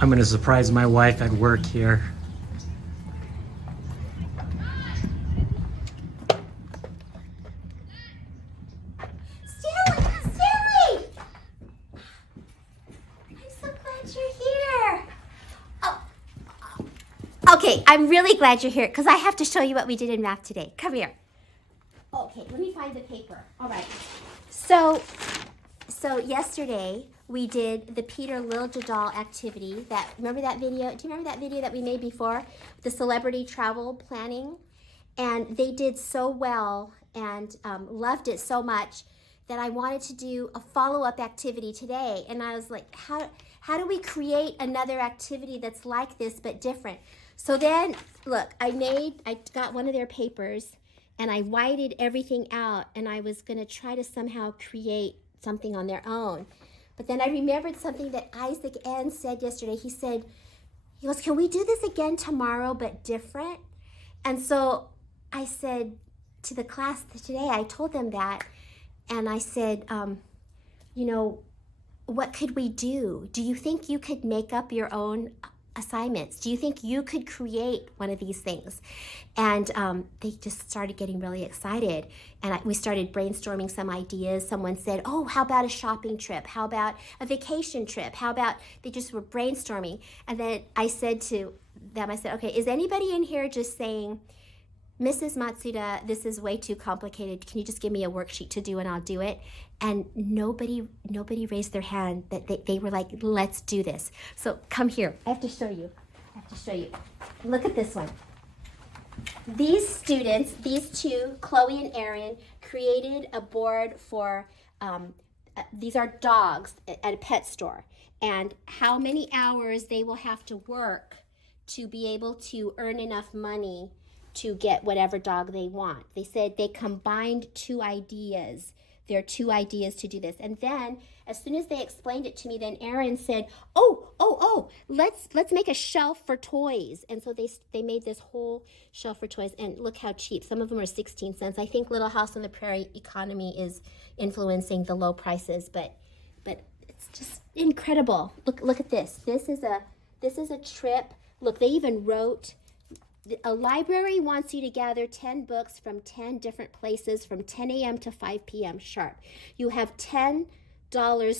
I'm gonna surprise my wife at work here. Stanley! I'm so glad you're here. Oh, okay, I'm really glad you're here because I have to show you what we did in math today. Come here. Okay, let me find the paper. All right. So yesterday we did the Peter Liljedahl activity. Remember that video? Do you remember that video that we made before? The celebrity travel planning? And they did so well and loved it so much that I wanted to do a follow-up activity today. And I was like, how do we create another activity that's like this but different? So then, look, I got one of their papers and I whited everything out and I was gonna try to somehow create something on their own. But then I remembered something that Isaac N said yesterday. He goes, can we do this again tomorrow but different? And so I said to the class today, I told them that, and I said, what could we do? Do you think you could make up your own assignments? Do you think you could create one of these things? And they just started getting really excited. And we started brainstorming some ideas. Someone said, oh, how about a shopping trip? How about a vacation trip? How about, they just were brainstorming. And then I said to them, I said, okay, is anybody in here just saying, Mrs. Matsuda, this is way too complicated. Can you just give me a worksheet to do and I'll do it? And nobody raised their hand. That they were like, let's do this. So come here. I have to show you. Look at this one. These students, these two, Chloe and Aaron, created a board for, these are dogs at a pet store, and how many hours they will have to work to be able to earn enough money to get whatever dog they want. They said they combined two ideas. There are two ideas to do this. And then as soon as they explained it to me, then Aaron said, let's make a shelf for toys. And so they made this whole shelf for toys, and look how cheap. Some of them are 16 cents. I think Little House on the Prairie economy is influencing the low prices, but it's just incredible. Look at this. This is a trip. Look, they even wrote, a library wants you to gather 10 books from 10 different places from 10 a.m. to 5 p.m. sharp. You have $10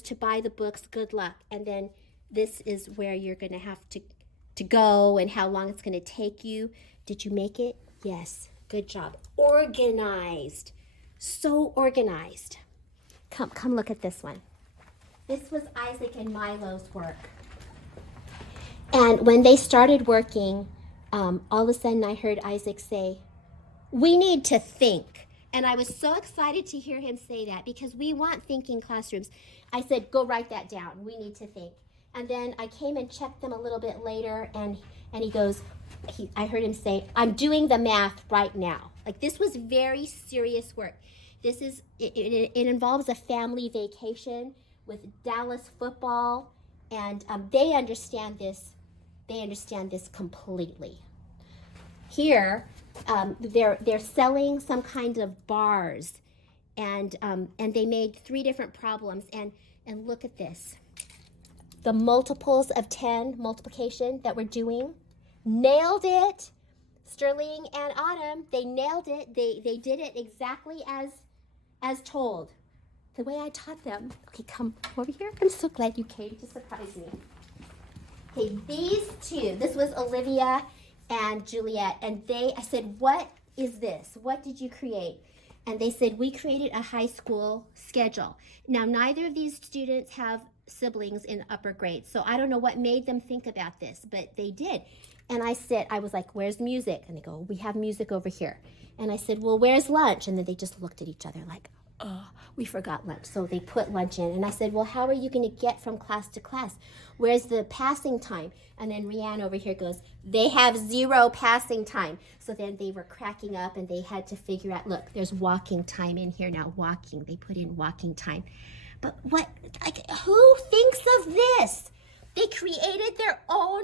to buy the books. Good luck. And then this is where you're going to have to go and how long it's going to take you. Did you make it? Yes. Good job. Organized. So organized. Come look at this one. This was Isaac and Milo's work. And when they started working, all of a sudden I heard Isaac say, we need to think. And I was so excited to hear him say that because we want thinking classrooms. I said, go write that down. We need to think. And then I came and checked them a little bit later, and he goes, I heard him say, I'm doing the math right now. Like, this was very serious work. It involves a family vacation with Dallas football, and they understand this. They understand this completely. Here, they're selling some kind of bars, and they made 3 different problems. And look at this, the multiples of 10 multiplication that we're doing. Nailed it, Sterling and Autumn. They nailed it. They did it exactly as told, the way I taught them. Okay, come over here. I'm so glad you came to surprise me. Okay, these two, this was Olivia and Juliet, and I said, what is this? What did you create? And they said, we created a high school schedule. Now, neither of these students have siblings in upper grades, so I don't know what made them think about this, but they did. And I was like, where's music? And they go, we have music over here. And I said, well, where's lunch? And then they just looked at each other like, oh, we forgot lunch. So they put lunch in. And I said, well, how are you going to get from class to class? Where's the passing time? And then Rianne over here goes, they have 0 passing time. So then they were cracking up and they had to figure out, look, there's walking time in here now. Walking, they put in walking time. But who thinks of this? They created their own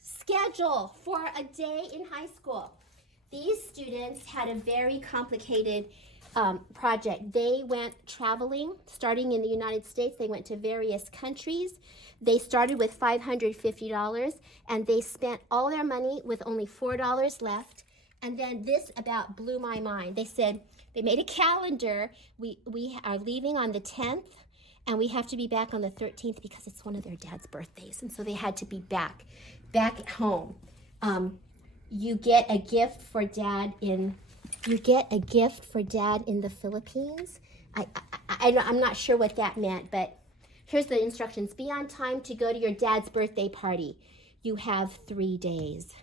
schedule for a day in high school. These students had a very complicated project. They went traveling, starting in the United States. They went to various countries. They started with $550, and they spent all their money with only $4 left. And then this about blew my mind. They said, they made a calendar. We are leaving on the 10th, and we have to be back on the 13th because it's one of their dad's birthdays. And so they had to be back at home. You get a gift for dad in the Philippines. I'm not sure what that meant, but here's the instructions. Be on time to go to your dad's birthday party. You have 3 days.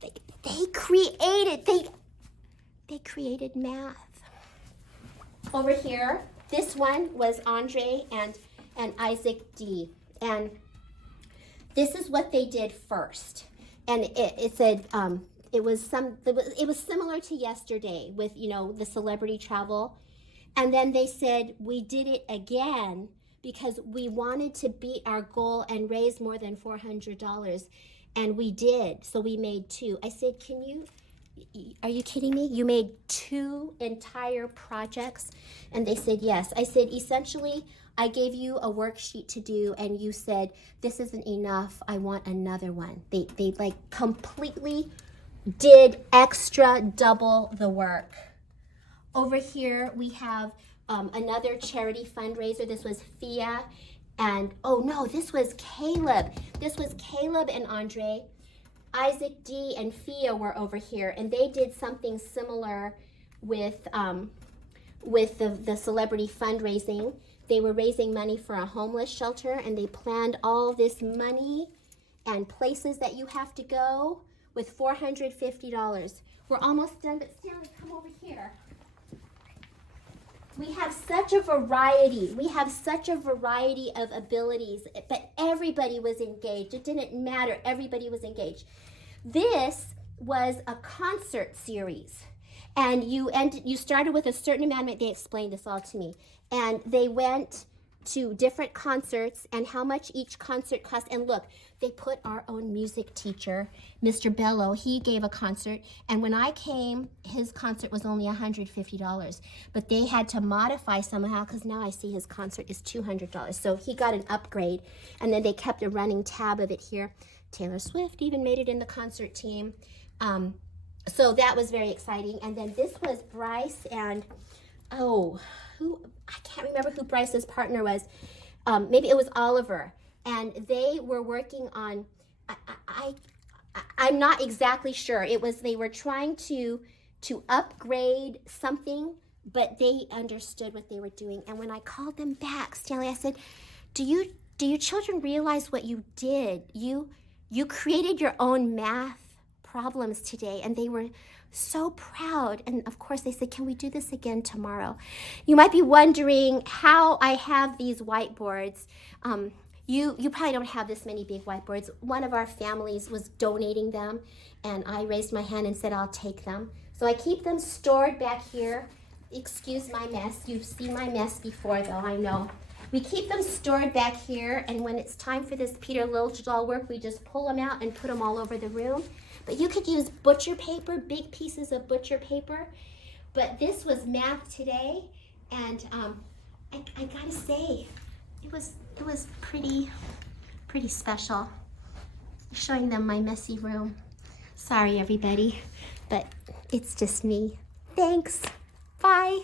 They created math. Over here, this one was Andre and Isaac D. And this is what they did first. And it said it was similar to yesterday with, you know, the celebrity travel. And then they said we did it again because we wanted to beat our goal and raise more than $400. And we did. So we made 2. I said, are you kidding me? You made 2 entire projects? And they said, yes. I said, essentially, I gave you a worksheet to do, and you said, this isn't enough. I want another one. They like completely did extra double the work. Over here, we have another charity fundraiser. This was Fia. And, oh no, this was Caleb. This was Caleb and Andre. Isaac D and Fia were over here, and they did something similar with the celebrity fundraising. They were raising money for a homeless shelter, and they planned all this money and places that you have to go with $450. We're almost done, but Stanley, come over here. We have such a variety. We have such a variety of abilities, but everybody was engaged. It didn't matter. Everybody was engaged. This was a concert series, and you started with a certain amount. They explained this all to me, and they went to different concerts and how much each concert cost. And look, they put our own music teacher, Mr. Bello, he gave a concert. And when I came, his concert was only $150. But they had to modify somehow because now I see his concert is $200. So he got an upgrade. And then they kept a running tab of it here. Taylor Swift even made it in the concert team. So that was very exciting. And then this was Bryce and, I can't remember who Bryce's partner was. Maybe it was Oliver. And they were working on, I'm not exactly sure. They were trying to upgrade something, but they understood what they were doing. And when I called them back, Stanley, I said, do you children realize what you did? You created your own math problems today, and they were so proud. And of course they said, can we do this again tomorrow? You might be wondering how I have these whiteboards. You probably don't have this many big whiteboards. One of our families was donating them, and I raised my hand and said, I'll take them. So I keep them stored back here. Excuse my mess. You've seen my mess before, though, I know. We keep them stored back here, and when it's time for this Peter Liljedahl work, we just pull them out and put them all over the room. But you could use butcher paper, big pieces of butcher paper. But this was math today, and I gotta say, it was pretty special. Showing them my messy room. Sorry, everybody, but it's just me. Thanks. Bye.